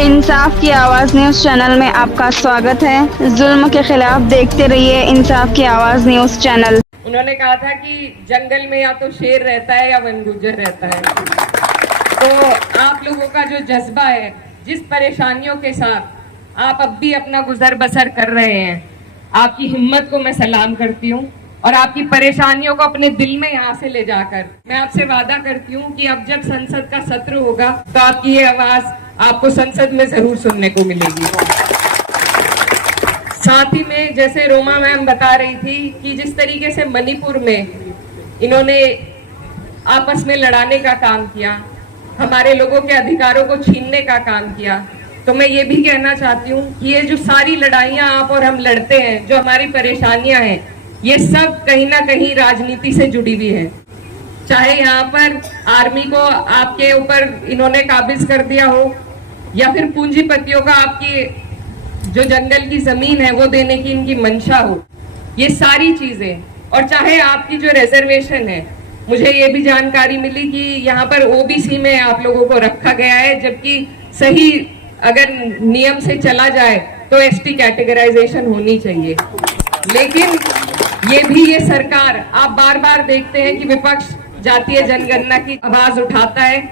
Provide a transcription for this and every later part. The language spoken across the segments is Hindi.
इंसाफ की आवाज़ न्यूज़ चैनल में आपका स्वागत है। जुल्म के खिलाफ देखते रहिए इंसाफ की आवाज़ न्यूज़ चैनल। उन्होंने कहा था कि जंगल में या तो शेर रहता है या वन गुज्जर रहता है। तो आप लोगों का जो जज्बा है, जिस परेशानियों के साथ आप अब भी अपना गुजर बसर कर रहे हैं, आपकी हिम्मत को मैं सलाम करती हूँ और आपकी परेशानियों को अपने दिल में यहाँ से ले जाकर मैं आपसे वादा करती हूँ कि अब जब संसद का सत्र होगा तो आपकी ये आवाज आपको संसद में जरूर सुनने को मिलेगी। साथ ही में जैसे रोमा मैम बता रही थी कि जिस तरीके से मणिपुर में इन्होंने आपस में लड़ाने का काम किया, हमारे लोगों के अधिकारों को छीनने का काम किया, तो मैं ये भी कहना चाहती हूँ कि ये जो सारी लड़ाइयाँ आप और हम लड़ते हैं, जो हमारी परेशानियां हैं, ये सब कहीं ना कहीं राजनीति से जुड़ी हुई है। चाहे यहाँ पर आर्मी को आपके ऊपर इन्होंने काबिज कर दिया हो या फिर पूंजीपतियों का आपकी जो जंगल की जमीन है वो देने की इनकी मंशा हो, ये सारी चीजें, और चाहे आपकी जो रिजर्वेशन है, मुझे ये भी जानकारी मिली कि यहाँ पर ओबीसी में आप लोगों को रखा गया है, जबकि सही अगर नियम से चला जाए तो एसटी कैटेगराइजेशन होनी चाहिए। लेकिन ये सरकार, आप बार बार देखते हैं कि विपक्ष जातीय जनगणना की आवाज उठाता है,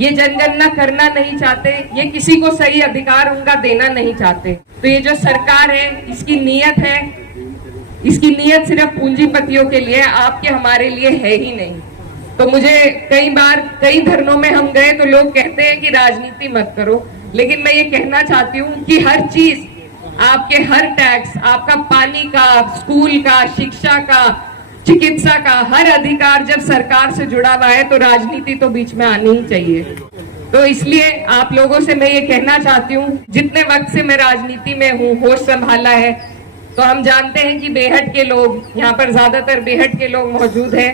ये जनगणना करना नहीं चाहते, ये किसी को सही अधिकार उनका देना नहीं चाहते। तो ये जो सरकार है, इसकी नीयत है, इसकी नीयत सिर्फ पूंजीपतियों के लिए, आपके हमारे लिए है ही नहीं। तो मुझे कई बार कई धरनों में हम गए तो लोग कहते हैं कि राजनीति मत करो, लेकिन मैं ये कहना चाहती हूँ कि हर चीज, आपके हर टैक्स, आपका पानी का, स्कूल का, शिक्षा का, चिकित्सा का हर अधिकार जब सरकार से जुड़ा हुआ है तो राजनीति तो बीच में आनी ही चाहिए। तो इसलिए आप लोगों से मैं ये कहना चाहती हूँ, जितने वक्त से मैं राजनीति में हूँ, होश संभाला है, तो हम जानते हैं कि बेहट के लोग, यहाँ पर ज्यादातर बेहट के लोग मौजूद हैं।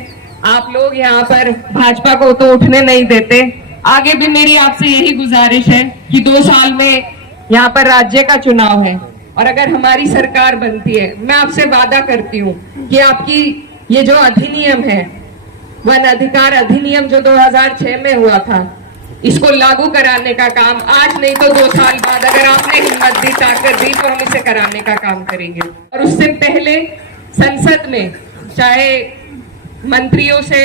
आप लोग यहाँ पर भाजपा को तो उठने नहीं देते। आगे भी मेरी आपसे यही गुजारिश है कि 2 साल में यहाँ पर राज्य का चुनाव है और अगर हमारी सरकार बनती है, मैं आपसे वादा करती हूँ कि आपकी ये जो अधिनियम है, वन अधिकार अधिनियम जो 2006 में हुआ था, इसको लागू कराने का काम आज नहीं तो 2 साल बाद, अगर आपने हिम्मत दी, ताकत दी, तो हम इसे कराने का काम करेंगे। और उससे पहले संसद में चाहे मंत्रियों से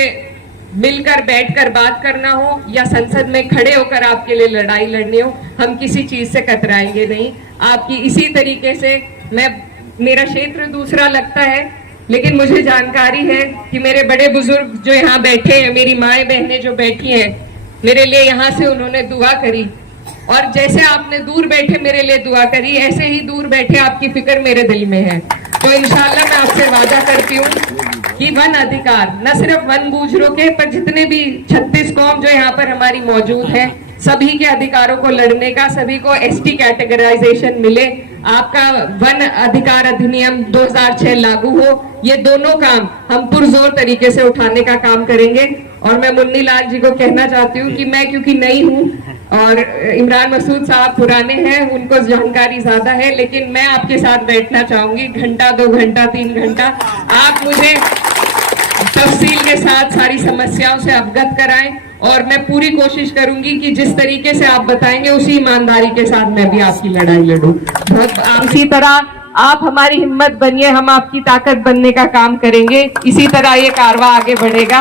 मिलकर बैठकर बात करना हो या संसद में खड़े होकर आपके लिए लड़ाई लड़नी हो, हम किसी चीज से कतराएंगे नहीं। आपकी इसी तरीके से मेरा क्षेत्र दूसरा लगता है, लेकिन मुझे जानकारी है कि मेरे बड़े बुजुर्ग जो यहाँ बैठे हैं, मेरी माएं बहनें जो बैठी हैं, मेरे लिए यहाँ से उन्होंने दुआ करी, और जैसे आपने दूर बैठे मेरे लिए दुआ करी, ऐसे ही दूर बैठे आपकी फिक्र मेरे दिल में है। तो इंशाल्लाह मैं आपसे वादा करती हूँ कि वन अधिकार न सिर्फ वन गुजरों के, पर जितने भी 36 कौम जो यहाँ पर हमारी मौजूद है, सभी के अधिकारों को लड़ने का, सभी को एसटी कैटेगराइजेशन मिले, आपका वन अधिकार अधिनियम 2006 लागू हो, ये दोनों काम हम पुरजोर तरीके से उठाने का काम करेंगे। और मैं मुन्नी लाल जी को कहना चाहती हूँ कि मैं क्योंकि नई हूँ और इमरान मसूद साहब पुराने हैं, उनको जानकारी ज्यादा है, लेकिन मैं आपके साथ बैठना चाहूंगी, घंटा 2 घंटा 3 घंटा, आप मुझे तफसील के साथ सारी समस्याओं से अवगत कराएं और मैं पूरी कोशिश करूंगी कि जिस तरीके से आप बताएंगे उसी ईमानदारी के साथ मैं भी आपकी लड़ाई लड़ूं। इसी तरह आप हमारी हिम्मत बनिए, हम आपकी ताकत बनने का काम करेंगे, इसी तरह ये कारवां आगे बढ़ेगा।